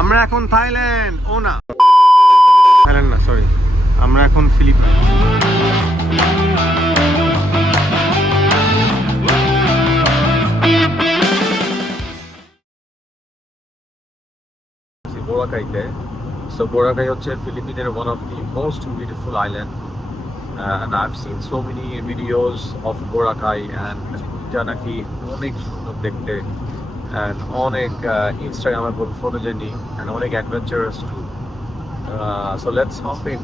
আমরা এখন থাইল্যান্ড, ও না থাইল্যান্ড না, সরি, আমরা এখন ফিলিপাইন। বোরাকাইতে। সো বোরাকাই হচ্ছে ফিলিপিনের one of the most beautiful island, and I've seen so many videos of Boracay, and এটা নাকি অনেক সুন্দর দেখতে, and অনেক ইনস্টাগ্রামে ফটোজেনিক and অনেক adventurous too. So let's hop in,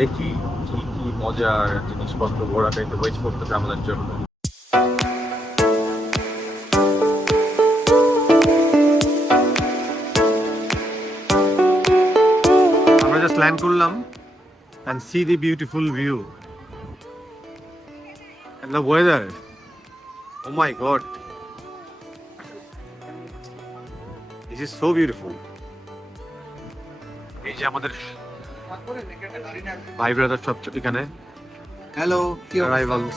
দেখি কি কি মজার জিনিসপত্র বোরাকাইতে ওয়েট করতেছে আমাদের জন্য। আমরা জাস্ট ল্যান্ড করলাম and see the beautiful view and the weather. Oh my god, this is so beautiful. এই যে আমাদের ভাই ব্রাদার সব এখানে। হ্যালো, কি arrivals.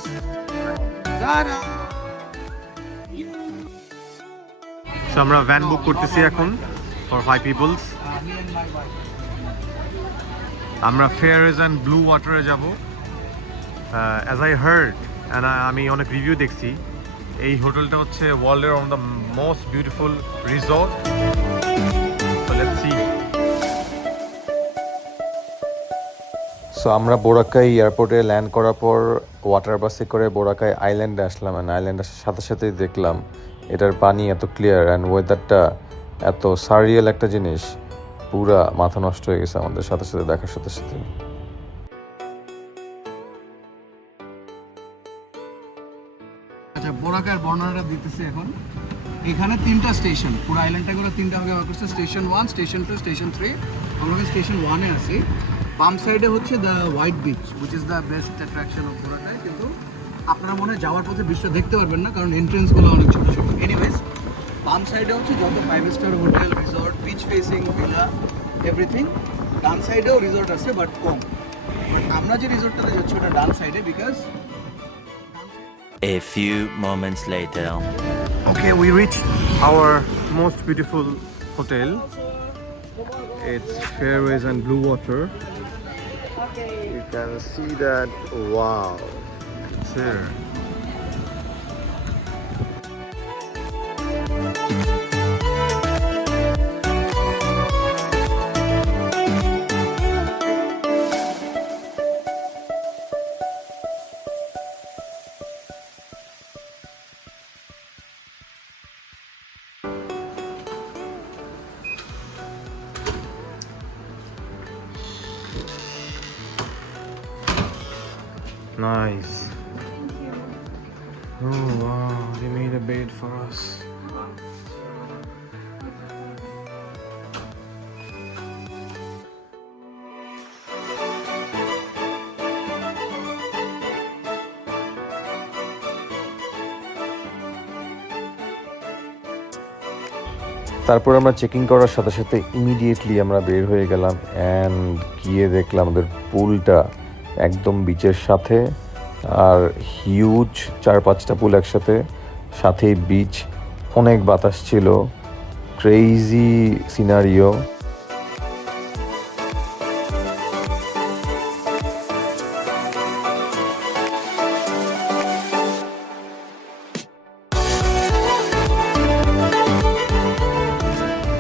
So আমরা ভ্যান বুক করতেছি এখন for 5 peoples. আমরা ফেয়ারস অ্যান্ড ব্লু ওয়াটারে যাব। অ্যাজ আই হার্ড অ্যান্ড আমি অনেক রিভিউ দেখছি, এই হোটেলটা হচ্ছে ওয়ার্ল্ডের one of the most beautiful resort. So let's see. So আমরা বোরাকাই এয়ারপোর্টে ল্যান্ড করার পর ওয়াটার বাসে করে বোরাকাই আইল্যান্ডে আসলাম, অ্যান্ড আইল্যান্ড আসার সাথে সাথেই দেখলাম এটার পানি এত ক্লিয়ার অ্যান্ড ওয়েদারটা এত সারিয়াল একটা জিনিস, পুরা মাথা নষ্ট হয়ে গেছে আমাদের সাথে সাথে দেখার সাথে সাথে। আচ্ছা, বোরাকার বর্ণনাটা দিতেছি এখন। এখানে 3টা স্টেশন, পুরো আইল্যান্ডটা করে 3টা ভাগে ভাগ করছে। Station 1, station 2, station 3। আমরা স্টেশন 1-এ আছি। বাম সাইডে হচ্ছে the white beach, which is the best attraction of Boracay. কিন্তু আপনারা মনে হয় যাওয়ার পথে বিচটা দেখতে পারবেন না, কারণ এন্ট্রেন্সগুলো অনেক ছোট ছোট। এনিওয়েজ, বাম সাইডে হচ্ছে যত 5 star hotel, resort, beach facing villa, everything. ডান সাইডেও রিসর্ট আছে, বাট কম। বাট আমরা যে রিসর্টটাতে যাচ্ছি ওটা ডান সাইডে, because A few moments later. Okay, we reached our most beautiful hotel. It's Fairways and Blue Water. You can see that. Wow, it's here. Nice. Oh wow, they made a bed for us. তারপর আমরা checking করার সাথে সাথে immediately আমরা বের হয়ে গেলাম, and গিয়ে দেখলাম আমাদের পুলটা একদম বিচের সাথে, আর হিউজ 4-5টা পুল একসাথে, সাথেই বিচ, অনেক বাতাস ছিল, crazy scenario.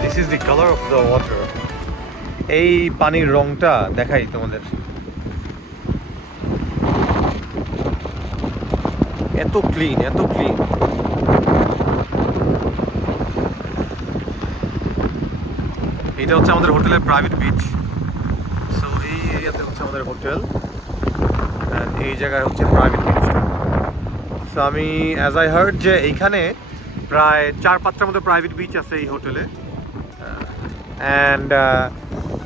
This is the color of the water. এই পানির রংটা দেখাই তোমাদের, এত ক্লিন, এত ক্লিন। এটা হচ্ছে আমাদের হোটেলের প্রাইভেট বিচ। সো এই এরিয়াতে হচ্ছে আমাদের হোটেল, অ্যান্ড এই জায়গায় হচ্ছে প্রাইভেট বিচ। সো আমি অ্যাজ আই হার্ড যে এইখানে প্রায় 4-5টার মতো প্রাইভেট বিচ আছে এই হোটেলে, অ্যান্ড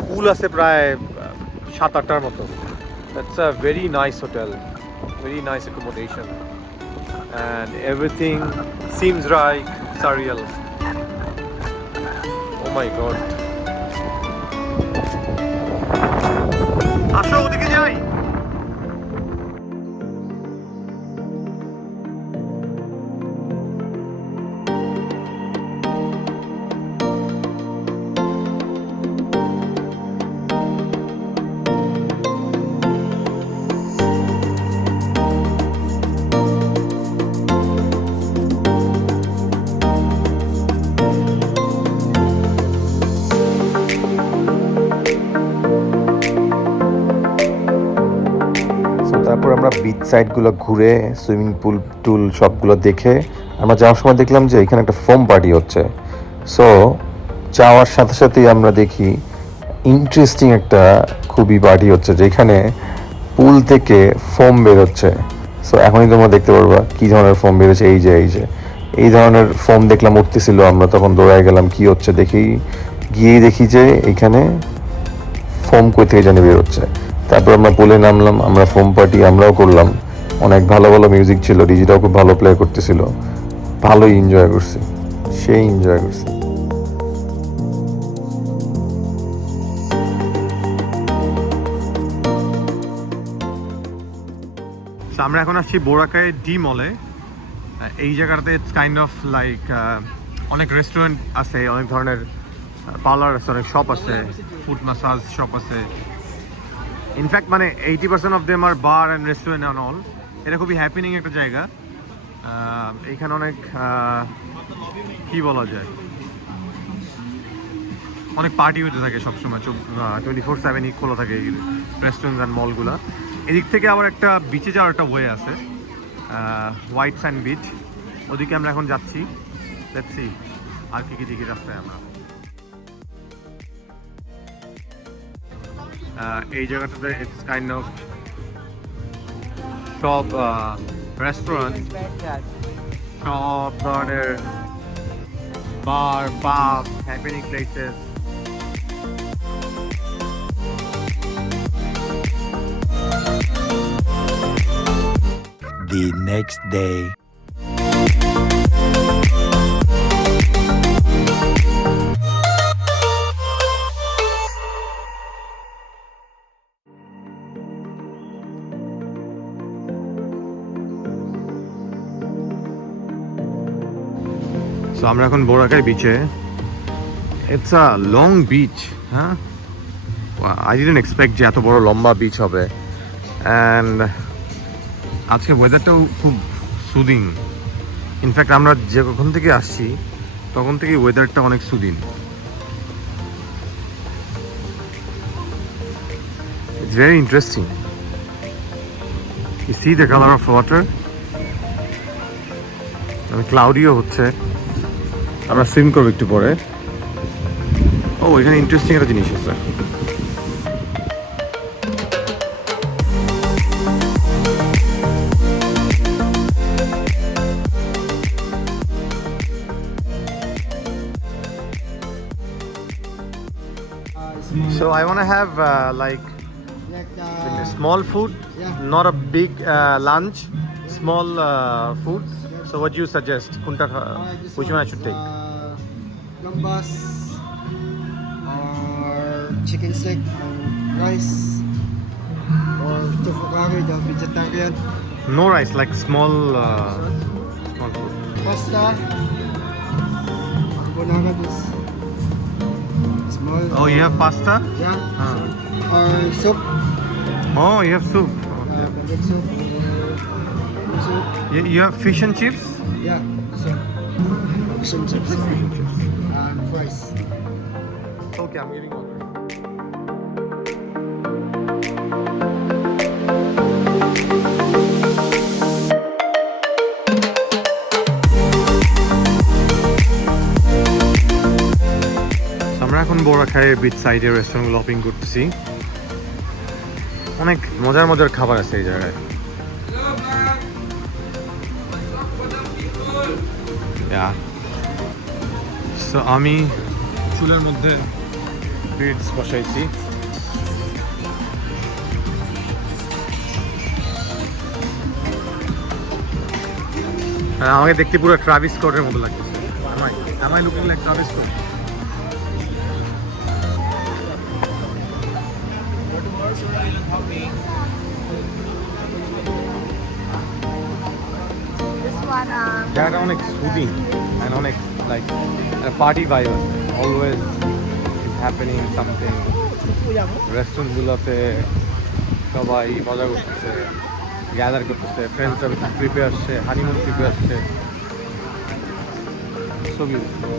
পুল আছে প্রায় 7-8টার মতো। That's a very nice hotel, very nice accommodation, and everything seems like surreal. Oh my god. আসো ওদিকে যাই। আমরা বিচ সাইডগুলো ঘুরে সুইমিং পুল টুল সবগুলো দেখে আমরা যাওয়ার সময় দেখলাম যে এখানে একটা ফোম পার্টি হচ্ছে। সো যাওয়ার সাথে সাথেই আমরা দেখি ইন্টারেস্টিং একটা খুবই পার্টি হচ্ছে, যেখানে পুল থেকে ফোম বেরোচ্ছে। সো এখনই তোমরা দেখতে পারবা কী ধরনের ফোম বেরোচ্ছে। এই ধরনের ফোম দেখলাম উঠতেছিল, আমরা তখন দৌড়ায় গেলাম কি হচ্ছে গিয়েই দেখি যে এখানে ফোম কই থেকে জানি বেরোচ্ছে। তারপর আমরা পুলে নামলাম, আমরা ফোম পার্টি আমরাও করলাম। অনেক ভালো ভালো মিউজিক ছিল, ডিজিটাও খুব ভালো প্লে করতেছিল, ভালোই এনজয় করছি, এনজয় করছি। আমরা এখন আসছি বোরাকায় ডি মলে। এই জায়গাটাতে ইটস কাইন্ড অফ লাইক অনেক রেস্টুরেন্ট আছে, অনেক ধরনের পার্লার আছে, অনেক শপ আছে, ফুড ম্যাসাজ শপ আছে। ইনফ্যাক্ট মানে 80% of them are bar and restaurant and all. এটা খুবই হ্যাপিনিং একটা জায়গা। এইখানে অনেক কি বলা যায়, অনেক পার্টি হতে থাকে সবসময়, 24/7 খোলা থাকে এই রেস্টুরেন্ট অ্যান্ড মলগুলা। এদিক থেকে আবার একটা বিচে যাওয়ার একটা ওয়ে আছে, হোয়াইট স্যান্ড বিচ, ওদিকে আমরা এখন যাচ্ছি। লেটস সি আর কি কি দিকে রাস্তায় আমরা। এই জায়গাটাতে ইটস কাইন্ড অফ সব রেস্টুরেন্ট, সব ধরনের বার, পাব, happening places. The next day. So আমরা এখন বোরাকাই বিচে। ইটস আ লং বিচ, হ্যাঁ, আই ডিডন্ট এক্সপেক্ট যে এত বড় লম্বা বিচ হবে। অ্যান্ড আজকে ওয়েদারটাও খুব সুদিং। ইনফ্যাক্ট আমরা যখন থেকে আসছি তখন থেকে ওয়েদারটা অনেক soothing. It's very interesting. You see the colour of water, ক্লাউডিও হচ্ছে। আমরা সুইম করবো একটু পরে। ও, এখানে ইন্টারেস্টিং একটা জিনিস আছে। So I want to have like small food, not a big lunch, small food. So what do you suggest? Which one I should take? Gambas or chicken stick or rice or tofu curry, the vegetarian. No rice, like small food. Pasta. Carbonara is small. Oh, you have pasta? Yeah. Ah. Or soup. Oh, you have soup. Garlic soup. Soup. You have fish and chips? Yeah. Soup. Fish and chips. And fries. Okay, I'm giving order. আমরা এখন বোরাখায় beach সাইডে রেস্টুরেন্টগুলো hopping করতেছি। অনেক মজার মজার খাবার আছে এই জায়গায়। সো আমি চুলের মধ্যে বিডস বসাইছি। আমাকে দেখতে পুরো ট্রাভিস স্কটের মতো লাগতেছে। Am I looking like Travis Scott? জায়গাটা অনেক সুদিং অ্যান্ড অনেক লাইক পার্টি ভাইব আছে। Always is happening something. রেস্টুরেন্টগুলোতে সবাই মজা করতেছে, গ্যাদার করতেছে, ফ্রেন্ডসরা ট্রিপে আসছে, হানিমুন ট্রিপে আসছে। So beautiful.